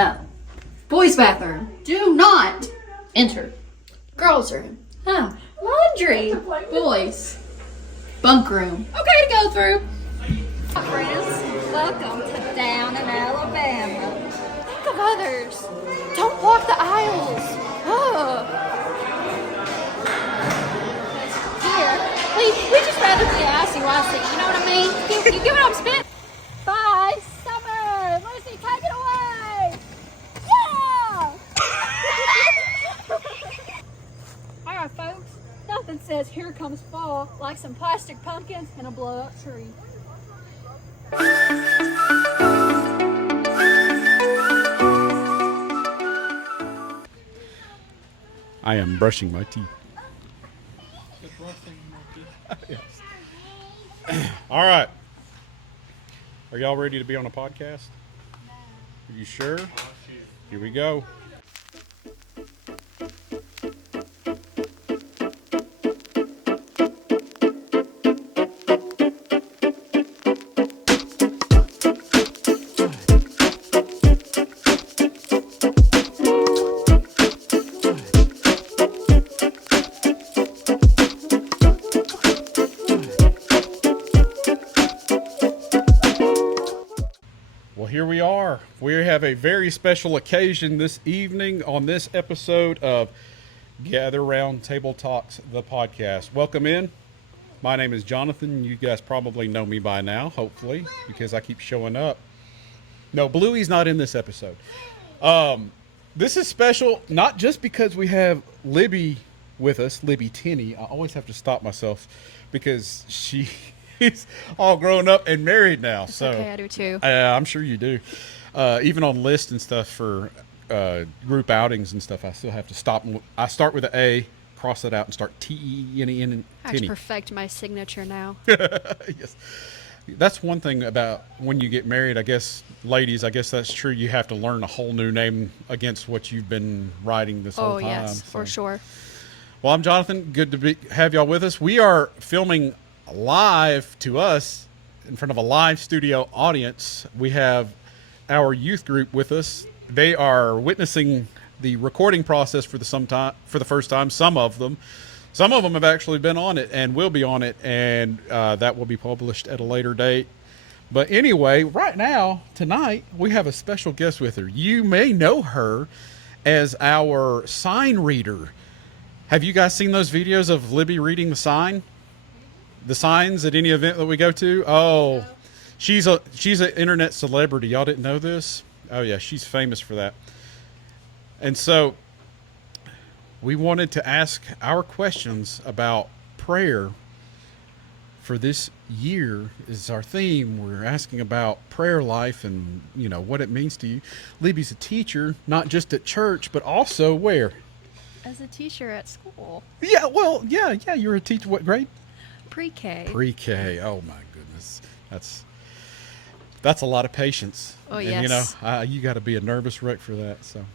No. Boys' bathroom. Do not enter. Girls' room. Huh. Laundry. Boys. Bunk room. Okay to go through. Friends, welcome to down in Alabama. Think of others. Don't block the aisles. Oh. Here, we just rather be assy-wassy, you know what I mean? You get what I'm spitting? Bye, Summer! Lucy, take it away! Yeah! Alright, folks, nothing says here comes fall like some plastic pumpkins and a blow-up tree. I am brushing my teeth. Yes. All right. Are y'all ready to be on a podcast? Are you sure? Here we go. Here we are. We have a very special occasion this evening on this episode of Gather Round Table Talks, the podcast. Welcome in. My name is Jonathan. You guys probably know me by now, hopefully, because I keep showing up. No, Bluey's not in this episode. This is special, not just because we have Libby with us, Libby Tenney. I always have to stop myself because she's all grown up and married now. It's so okay, I do too. I'm sure you do. Even on lists and stuff for group outings and stuff, I still have to stop. I start with an A, cross it out, and start T-E-N-E-N and I have to Tenney. perfect my signature now. Yes. That's one thing about when you get married, I guess, ladies, I guess that's true. You have to learn a whole new name against what you've been writing this whole time. Oh, yes, so. for sure. Well, I'm Jonathan. Good to have y'all with us. We are filming live to us in front of a live studio audience. We have our youth group with us. They are witnessing the recording process for the first time. Some of them have actually been on it and will be on it, and that will be published at a later date. But anyway, right now, tonight, we have a special guest with her. You may know her as our sign reader. Have you guys seen those videos of Libby reading the signs at any event that we go to? Oh, she's an internet celebrity. Y'all didn't know this? Oh yeah, she's famous for that. And so we wanted to ask our questions about prayer for this year. Is our theme. We're asking about prayer life and, what it means to you. Libby's a teacher, not just at church, but also where? As a teacher at school. Yeah, well, yeah, you're a teacher. What grade? Pre-K. Pre-K. Oh my goodness, that's a lot of patience. Oh, and, yes. You got to be a nervous wreck for that. So,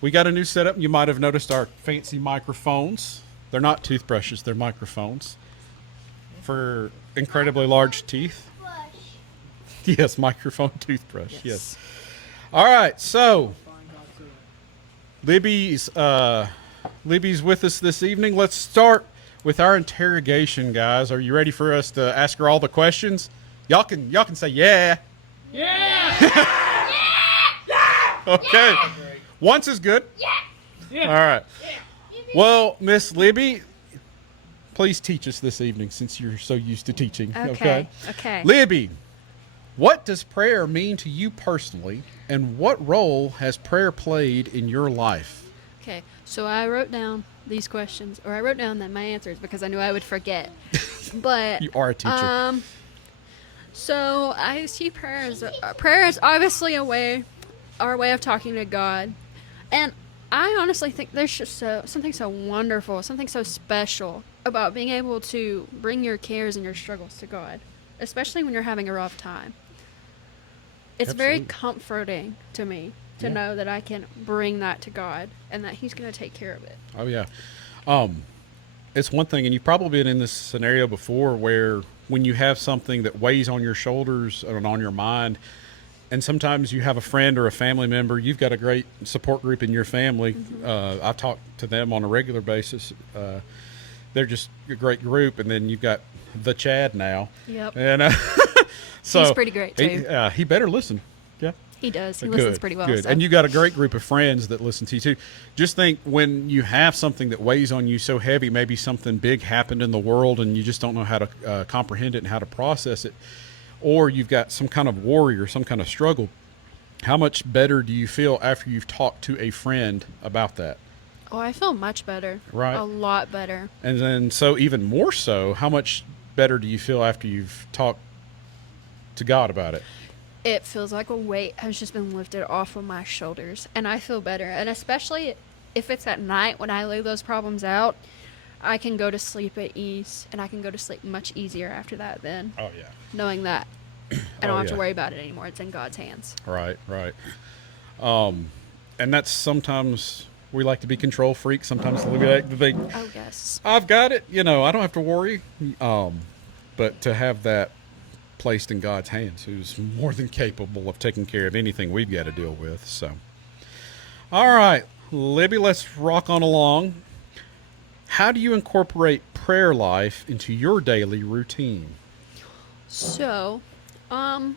we got a new setup. You might have noticed our fancy microphones. They're not toothbrushes; they're microphones for incredibly large teeth. Yes, microphone toothbrush. Yes. All right, so Libby's with us this evening. Let's start with our interrogation, guys. Are you ready for us to ask her all the questions? Y'all can say yeah. Yeah. Okay. Yeah. Once is good. Yeah. All right. Well, Miss Libby, please teach us this evening since you're so used to teaching. Okay. Libby, what does prayer mean to you personally, and what role has prayer played in your life? Okay, so I wrote down these questions, or I wrote down my answers because I knew I would forget. But You are a teacher. So I see prayer is obviously our way of talking to God, and I honestly think there's just something so wonderful, something so special about being able to bring your cares and your struggles to God, especially when you're having a rough time. It's very Absolutely. comforting to me to know that I can bring that to God and that He's going to take care of it. Oh yeah. It's one thing, and you've probably been in this scenario before where when you have something that weighs on your shoulders and on your mind, And sometimes you have a friend or a family member. You've got a great support group in your family. I talk to them on a regular basis. They're just a great group. And then you've got the Chad now. Yep. And so He's pretty great, too. He better listen. Yeah. He does. He listens pretty well. Good. So. And you got a great group of friends that listen to you too. Just think, when you have something that weighs on you so heavy, maybe something big happened in the world and you just don't know how to comprehend it and how to process it, or you've got some kind of worry or some kind of struggle, how much better do you feel after you've talked to a friend about that? Oh, I feel much better. Right. A lot better. And then, so even more so, how much better do you feel after you've talked to God about it? It feels like a weight has just been lifted off of my shoulders, and I feel better. And especially if it's at night when I lay those problems out, I can go to sleep at ease, and I can go to sleep much easier after that then, Oh, yeah. knowing that I don't have to yeah. worry about it anymore. It's in God's hands. Right. And that's sometimes we like to be control freaks. Sometimes we like to think, Oh, yes. I've got it. I don't have to worry. But to have that placed in God's hands, who's more than capable of taking care of anything we've got to deal with. So, all right, Libby, let's rock on along. How do you incorporate prayer life into your daily routine? So, I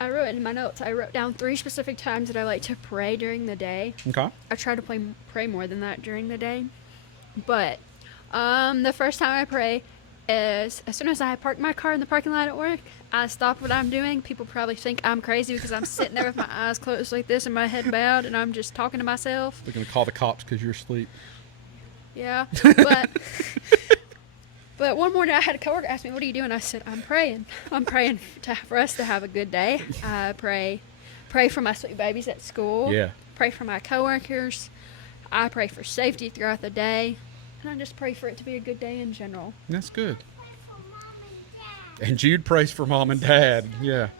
wrote in my notes, I wrote down 3 specific times that I like to pray during the day. Okay. I try to pray more than that during the day. But the first time I pray is as soon as I park my car in the parking lot at work, I stop what I'm doing. People probably think I'm crazy because I'm sitting there with my eyes closed like this and my head bowed, and I'm just talking to myself. They're going to call the cops because you're asleep. Yeah, but one morning I had a coworker ask me, "What are you doing?" I said, "I'm praying. I'm praying for us to have a good day. I pray for my sweet babies at school. Yeah. Pray for my coworkers. I pray for safety throughout the day, and I just pray for it to be a good day in general." That's good. And Jude prays for mom and dad. Yeah.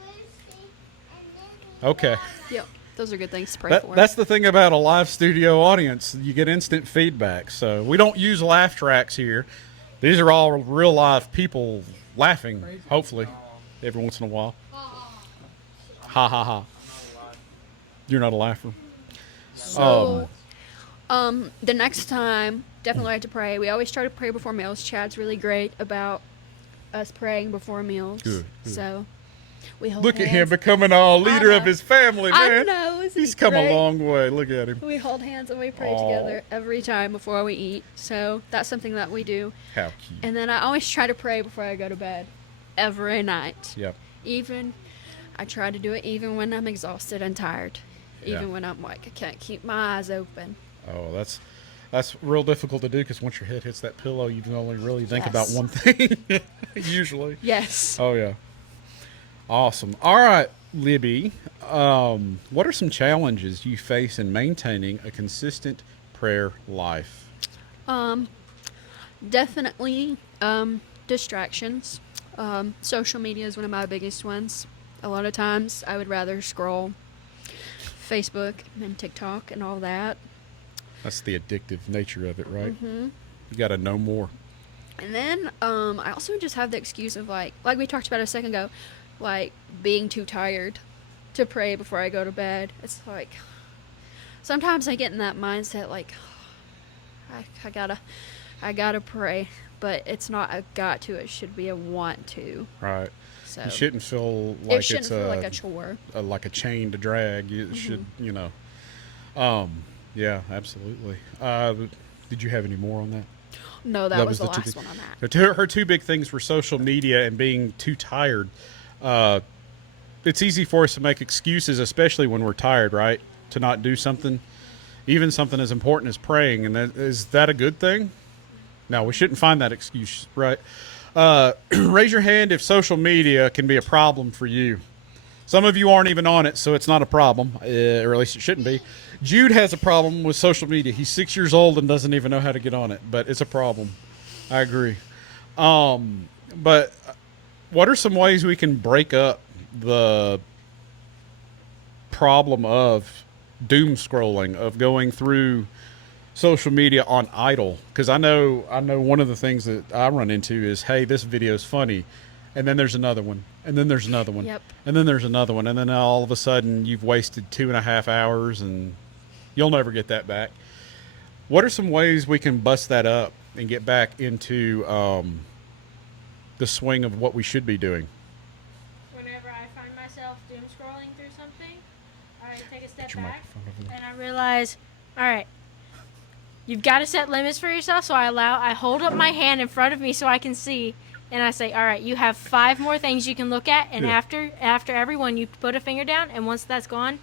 Okay. Yep, those are good things to pray for. That's the thing about a live studio audience. You get instant feedback. So we don't use laugh tracks here. These are all real live people laughing, hopefully, every once in a while. Ha ha ha. You're not a laugher. So, the next time, definitely like to pray. We always try to pray before meals. Chad's really great about us praying before meals. Good. So, we hold Look at him hands. becoming a leader of know. his family, I man. know, isn't He's it come great? a long way. Look at him. We hold hands and we pray Aw. together every time before we eat. So, that's something that we do. How cute. And then I always try to pray before I go to bed every night. Yep. I try to do it even when I'm exhausted and tired. Even Yeah. when I'm like, I can't keep my eyes open. Oh, that's real difficult to do because once your head hits that pillow, you can only really think about Yes. one thing, usually. Yes. Oh, yeah. Awesome. All right, Libby. What are some challenges you face in maintaining a consistent prayer life? Definitely distractions. Social media is one of my biggest ones. A lot of times I would rather scroll Facebook and TikTok and all that. That's the addictive nature of it, right? Mm-hmm. You got to know more. And then I also just have the excuse of like we talked about a second ago, like being too tired to pray before I go to bed. It's like sometimes I get in that mindset like I gotta pray, but it's not a got to. It should be a want to. Right. So You shouldn't feel like it shouldn't it's feel like a chore. like a chain to drag. It should, yeah, absolutely. Did you have any more on that? No, that was the two last big- one on that. Her two big things were social media and being too tired. It's easy for us to make excuses, especially when we're tired, right? To not do something, even something as important as praying. And is that a good thing? No, we shouldn't find that excuse, right? Raise your hand if social media can be a problem for you. Some of you aren't even on it, so it's not a problem, or at least it shouldn't be. Jude has a problem with social media. He's 6 years old and doesn't even know how to get on it, but it's a problem. I agree. But what are some ways we can break up the problem of doom scrolling, of going through social media on idle? Because I know one of the things that I run into is, hey, this video is funny. and then there's another one, and then there's another one, Yep. and then there's another one, and then all of a sudden you've wasted 2.5 hours, and you'll never get that back. What are some ways we can bust that up and get back into the swing of what we should be doing? Whenever I find myself doom scrolling through something, I take a step Get your back microphone over there. and I realize, all right, you've got to set limits for yourself. So I hold up my hand in front of me so I can see, and I say, all right, you have 5 more things you can look at, and Yeah. after every one, you put a finger down, and once that's gone,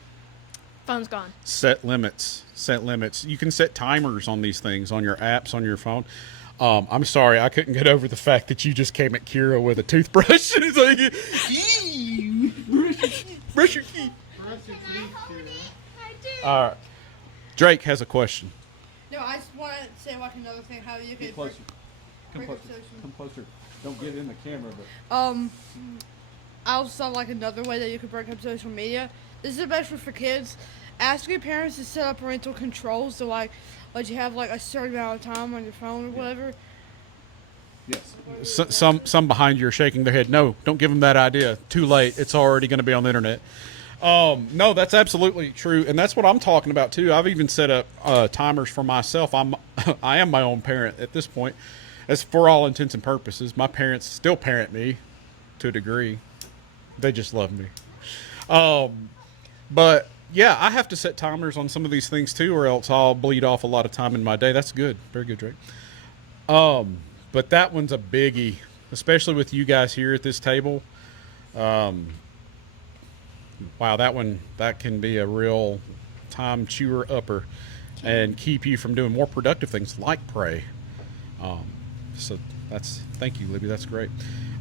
phone's gone. Set limits. Set limits. You can set timers on these things on your apps on your phone. I'm sorry, I couldn't get over the fact that you just came at Kira with a toothbrush. It's like, "Eee, brush your teeth. All right. Drake has a question. No, I just want to say like another thing how you could. Come break closer. up social- Come closer. Don't get in the camera, but I also saw like another way that you could break up social media. This is especially for kids. Ask your parents to set up parental controls to like let you have like a certain amount of time on your phone or whatever. yes. Some behind you are shaking their head. No, don't give them that idea. Too late. It's already going to be on the internet. No, that's absolutely true, and that's what I'm talking about too. I've even set up timers for myself. I am my own parent at this point, as for all intents and purposes. My parents still parent me to a degree. They just love me. But yeah, I have to set timers on some of these things too, or else I'll bleed off a lot of time in my day. That's good, very good, Drake. But that one's a biggie, especially with you guys here at this table. Wow, that can be a real time chewer upper and keep you from doing more productive things like pray. So thank you, Libby. That's great.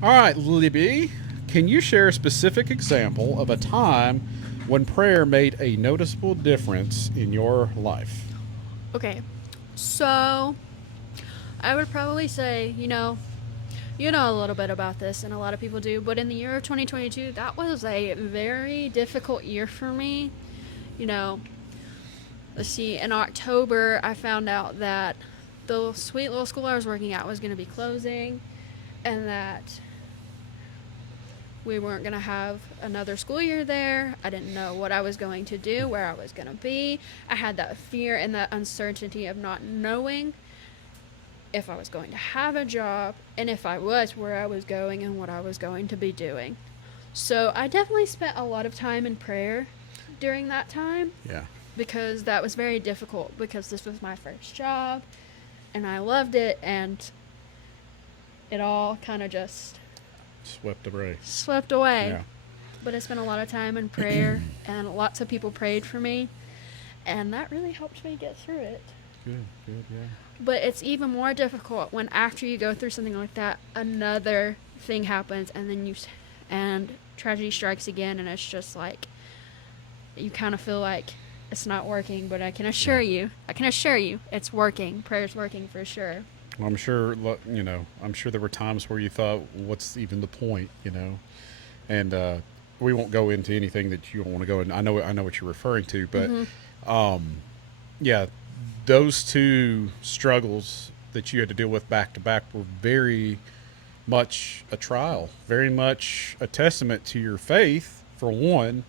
All right, Libby, can you share a specific example of a time when prayer made a noticeable difference in your life? Okay, so I would probably say, you know a little bit about this, and a lot of people do, but in the year of 2022, that was a very difficult year for me. Let's see, in October, I found out that the sweet little school I was working at was going to be closing, and that we weren't going to have another school year there. I didn't know what I was going to do, where I was going to be. I had that fear and that uncertainty of not knowing if I was going to have a job, and if I was, where I was going and what I was going to be doing. So I definitely spent a lot of time in prayer during that time, Yeah. because that was very difficult, because this was my first job and I loved it, and it all kind of just Swept away. swept away. Yeah. But I spent a lot of time in prayer, and lots of people prayed for me, and that really helped me get through it. Good, yeah. But it's even more difficult when, after you go through something like that, another thing happens, and then and tragedy strikes again, and it's just like you kind of feel like it's not working. But I can assure you, it's working. Prayer's working for sure. Well, I'm sure, I'm sure there were times where you thought, what's even the point, And we won't go into anything that you don't want to go in. I know what you're referring to, but yeah, those two struggles that you had to deal with back to back were very much a trial, very much a testament to your faith, for one,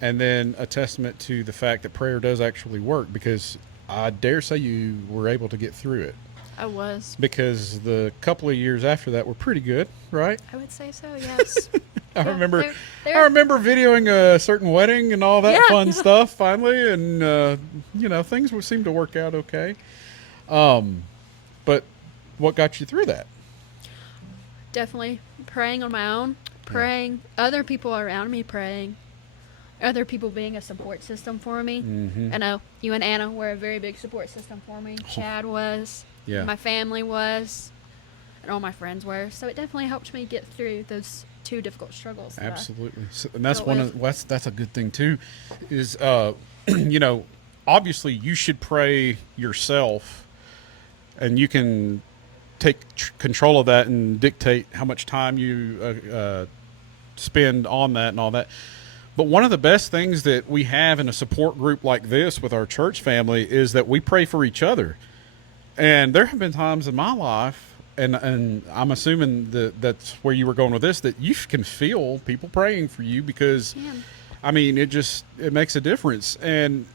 and then a testament to the fact that prayer does actually work, because I dare say you were able to get through it. I was. Because the couple of years after that were pretty good, right? I would say so, yes. I Yeah, remember they're- I remember videoing a certain wedding and all that Yeah. fun stuff finally, and things seemed to work out okay. But what got you through that? Definitely praying on my own, praying, other people around me praying, other people being a support system for me. Mm-hmm. I know you and Anna were a very big support system for me. Chad was, Yeah. my family was, and all my friends were. So it definitely helped me get through those two difficult struggles. that I- Absolutely. So, and that's dealt with. that's a good thing too, is obviously you should pray yourself, and you can take control of that and dictate how much time you spend on that and all that. But one of the best things that we have in a support group like this with our church family is that we pray for each other. And there have been times in my life and I'm assuming that that's where you were going with this, that you can feel people praying for you because, I mean, it makes a difference. And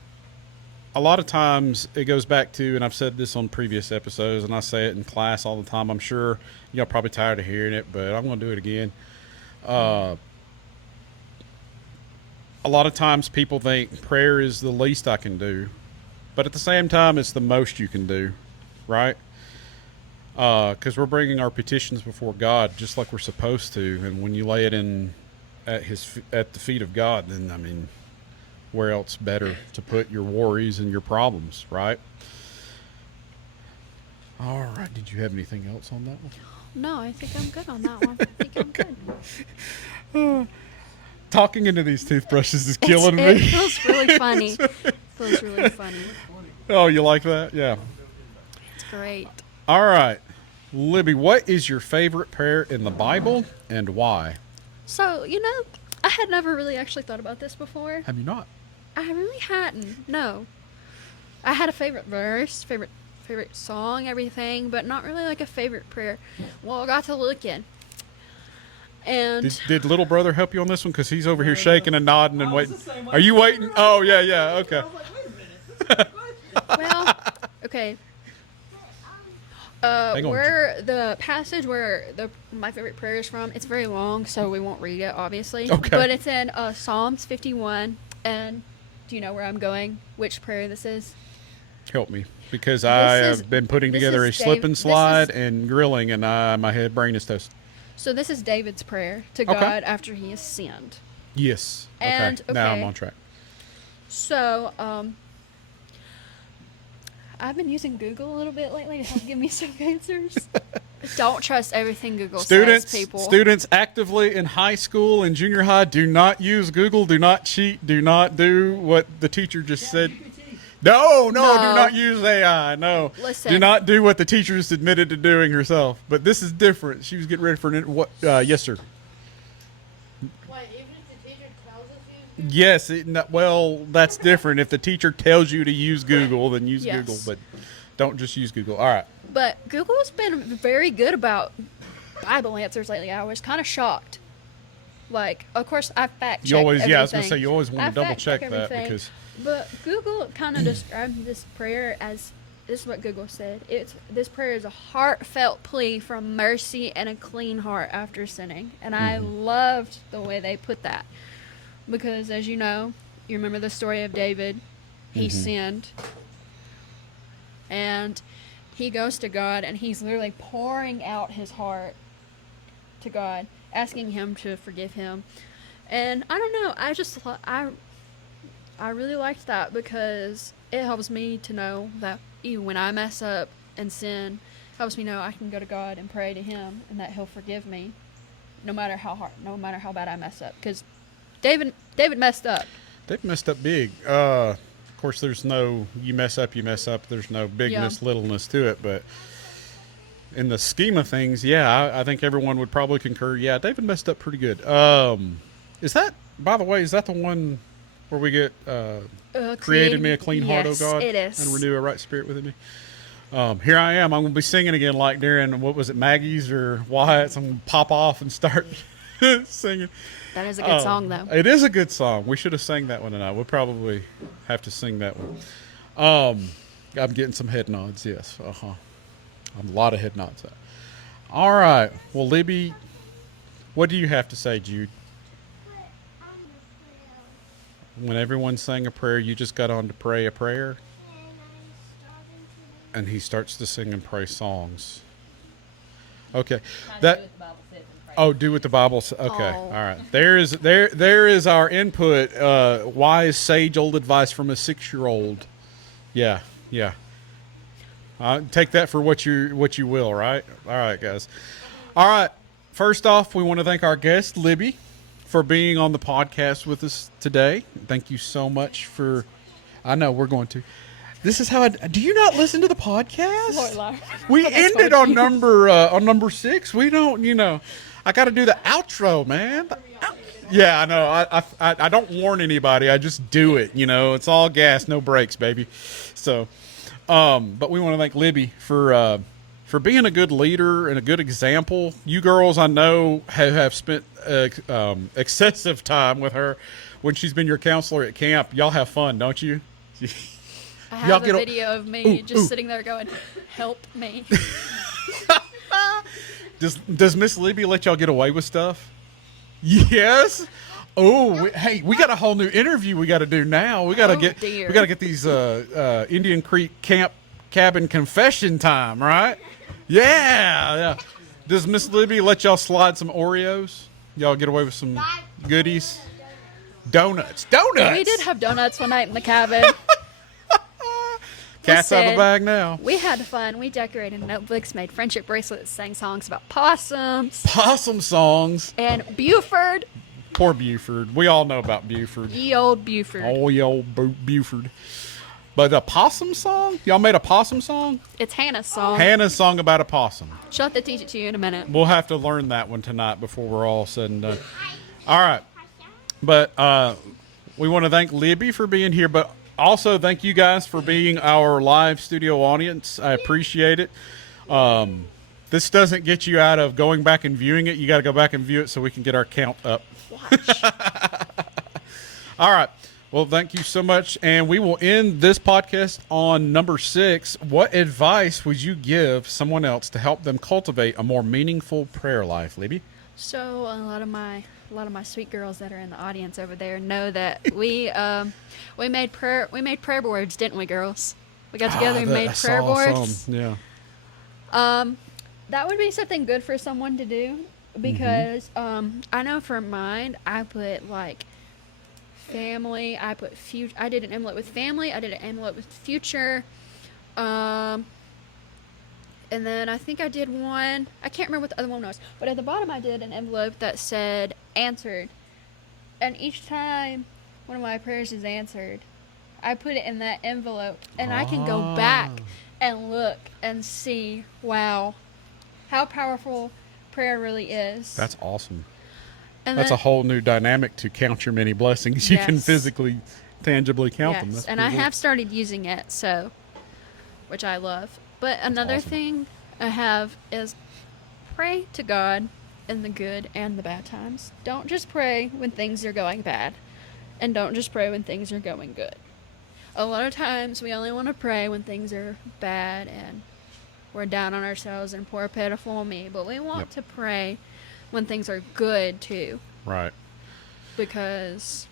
a lot of times it goes back to, and I've said this on previous episodes, and I say it in class all the time. I'm sure y'all probably tired of hearing it, but I'm going to do it again. A lot of times people think prayer is the least I can do, but at the same time, it's the most you can do, right? Because we're bringing our petitions before God just like we're supposed to, and when you lay it at the feet of God, then I mean, where else better to put your worries and your problems, right? All right. Did you have anything else on that one? No, I think I'm good on that one. I think I'm good. Talking into these toothbrushes is killing It me. feels really funny. Feels really funny. Oh, you like that? Yeah. It's great. All right. Libby, what is your favorite prayer in the Bible and why? So, I had never really actually thought about this before. Have you not? I really hadn't. No. I had a favorite verse, favorite song, everything, but not really like a favorite prayer. Well, I got to looking. And Did little brother help you on this one? Because he's over here shaking and nodding and waiting. Are you waiting? Oh, yeah. Okay. well, okay. Hang on. Where the passage where my favorite prayer is from, it's very long, so we won't read it, obviously. Okay. But it's in Psalms 51. And do you know where I'm going? Which prayer this is? Help me. Because I This is- have been putting this together a is slip Dave- and this slide is- and grilling, and my brain is toast. So this is David's prayer to Okay. God after he has sinned. Yes. And, Now I'm okay. on track. So, I've been using Google a little bit lately to help give me some answers. Don't trust everything Google says, people. Students actively in high school and junior high, do not use Google. Do not cheat. Do not do what the teacher just said. No, do No. not use AI. No. Listen. Do not do what the teacher just admitted to doing herself. But this is different. She was getting ready for what? Yes, sir. Wait, even if the teacher tells us Yes. Well, that's different. If the teacher tells you to use Google, then use Yes. Google. But don't just use Google. All right. But Google's been very good about Bible answers lately. I was kind of shocked. Like, of course, I fact check You always, everything. yeah, I was gonna say you always want I to double fact check check that everything. because But Google kind of described this prayer as, this is what Google said. This prayer is a heartfelt plea for mercy and a clean heart after sinning. And I loved the way they put that. Because as you know, you remember the story of David. He sinned. And he goes to God and he's literally pouring out his heart to God, asking him to forgive him. And I don't know, I really liked that because it helps me to know that even when I mess up and sin, it helps me know I can go to God and pray to him and that he'll forgive me no matter how bad I mess up. Because David messed up. they've messed up big. Of course, there's no you mess up. There's no bigness, littleness to it. But in the scheme of things, yeah, I think everyone would probably concur. Yeah, David messed up pretty good. Is that, by the way, is that the one where we get created me a clean heart, yes, O God, it is. and renew a right spirit within me? Here I am. I'm going to be singing again like during, what was it, Maggie's or Wyatt's. I'm going to pop off and start singing. That is a good song, though. It is a good song. We should have sang that one tonight. We'll probably have to sing that one. I'm getting some head nods, yes. A lot of head nods. All right. Well, Libby, what do you have to say, Jude? When everyone sang a prayer, you just got on to pray a prayer? And he starts to sing and pray songs. Okay. Do what the Bible says. Okay. Oh. All right. There is our input. Wise, sage, old advice from a 6-year-old. Yeah. Take that for what you will, right? All right, guys. All right. First off, we want to thank our guest, Libby, for being on the podcast with us today. Thank you so much for. I know we're going to. This is how. Do you not listen to the podcast? We ended on number 6. We don't. I got to do the outro, man. Yeah, I know. I don't warn anybody. I just do it. It's all gas, no brakes, baby. So, but we want to thank Libby for for being a good leader and a good example. You girls, I know, have spent excessive time with her when she's been your counselor at camp. Y'all have fun, don't you? I Y'all have get a a- video of me Ooh, just ooh. sitting there going, "Help me." Does Miss Libby let y'all get away with stuff? Yes. Oh, hey, we got a whole new interview we got to do now. We got to Dear. we got to get these Indian Creek camp cabin confession time, right? Yeah. Does Miss Libby let y'all slide some Oreos? Y'all get away with some goodies? Donuts. We did have donuts one night in the cabin. Cats out of the Listen, bag now. We had fun. We decorated notebooks, made friendship bracelets, sang songs about possums Possum songs. and Buford. Poor Buford. We all know about Buford. Ye old Buford. Oh, ye old Buford. But a possum song? Y'all made a possum song? It's Hannah's song. Hannah's song about a possum. She'll have to teach it to you in a minute. We'll have to learn that one tonight before we're all said and done. All right. But we want to thank Libby for being here, but also thank you guys for being our live studio audience. I appreciate it. This doesn't get you out of going back and viewing it. You got to go back and view it so we can get our count up. Watch. All right. Well, thank you so much. And we will end this podcast on number 6. What advice would you give someone else to help them cultivate a more meaningful prayer life, Libby? So a lot of my sweet girls that are in the audience over there know that we made prayer boards, didn't we, girls? We got together and made prayer boards. Yeah. That would be something good for someone to do because I know for mine, I put like family. I put future. I did an envelope with family. I did an envelope with future. And then I think I did one. I can't remember what the other one was. But at the bottom, I did an envelope that said answered. And each time one of my prayers is answered, I put it in that envelope. And I can go back and look and see, wow, how powerful prayer really is. That's awesome. And That's then- a whole new dynamic to count your many blessings. You can Yes. physically, tangibly count them. Yes, That's and I pretty cool. have started using it, so which I love. But another awesome. thing I have is pray to God in the good and the bad times. Don't just pray when things are going bad, and don't just pray when things are going good. A lot of times we only want to pray when things are bad and we're down on ourselves and poor pitiful me, but we want Yep. to pray when things are good too, Right. because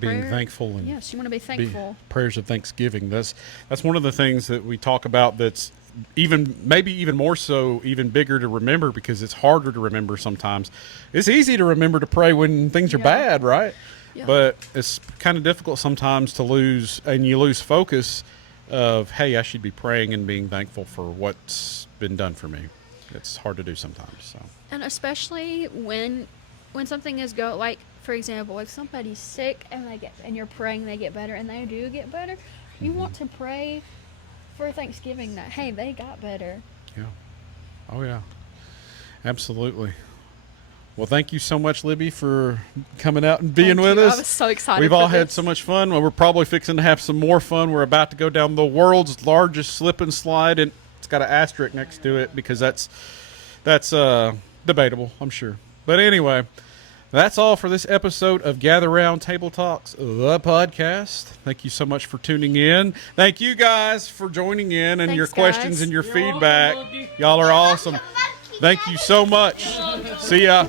Being prayer- thankful and yes, you want to be be- thankful. prayers of thanksgiving. That's one of the things that we talk about that's maybe even more so, even bigger to remember because it's harder to remember sometimes. It's easy to remember to pray when things are Yeah. bad, right? Yeah. But it's kind of difficult sometimes to lose focus of, hey, I should be praying and being thankful for what's been done for me. It's hard to do sometimes. So And especially when something is like for example, if somebody's sick and you're praying they get better and they do get better, you want to pray for Thanksgiving that hey, they got better. yeah. Oh yeah. Absolutely. Well, thank you so much, Libby, for coming out and being Thank with you. us. I was so excited. We've for all had this. so much fun. Well, we're probably fixing to have some more fun. We're about to go down the world's largest slip and slide, and it's got an asterisk next to it because that's debatable, I'm sure. But anyway, that's all for this episode of Gather Round Table Talks, the podcast. Thank you so much for tuning in. Thank you guys for joining in and your Thanks, questions guys. and your You're feedback. welcome, Libby. Y'all are awesome. Thank you so much. See ya.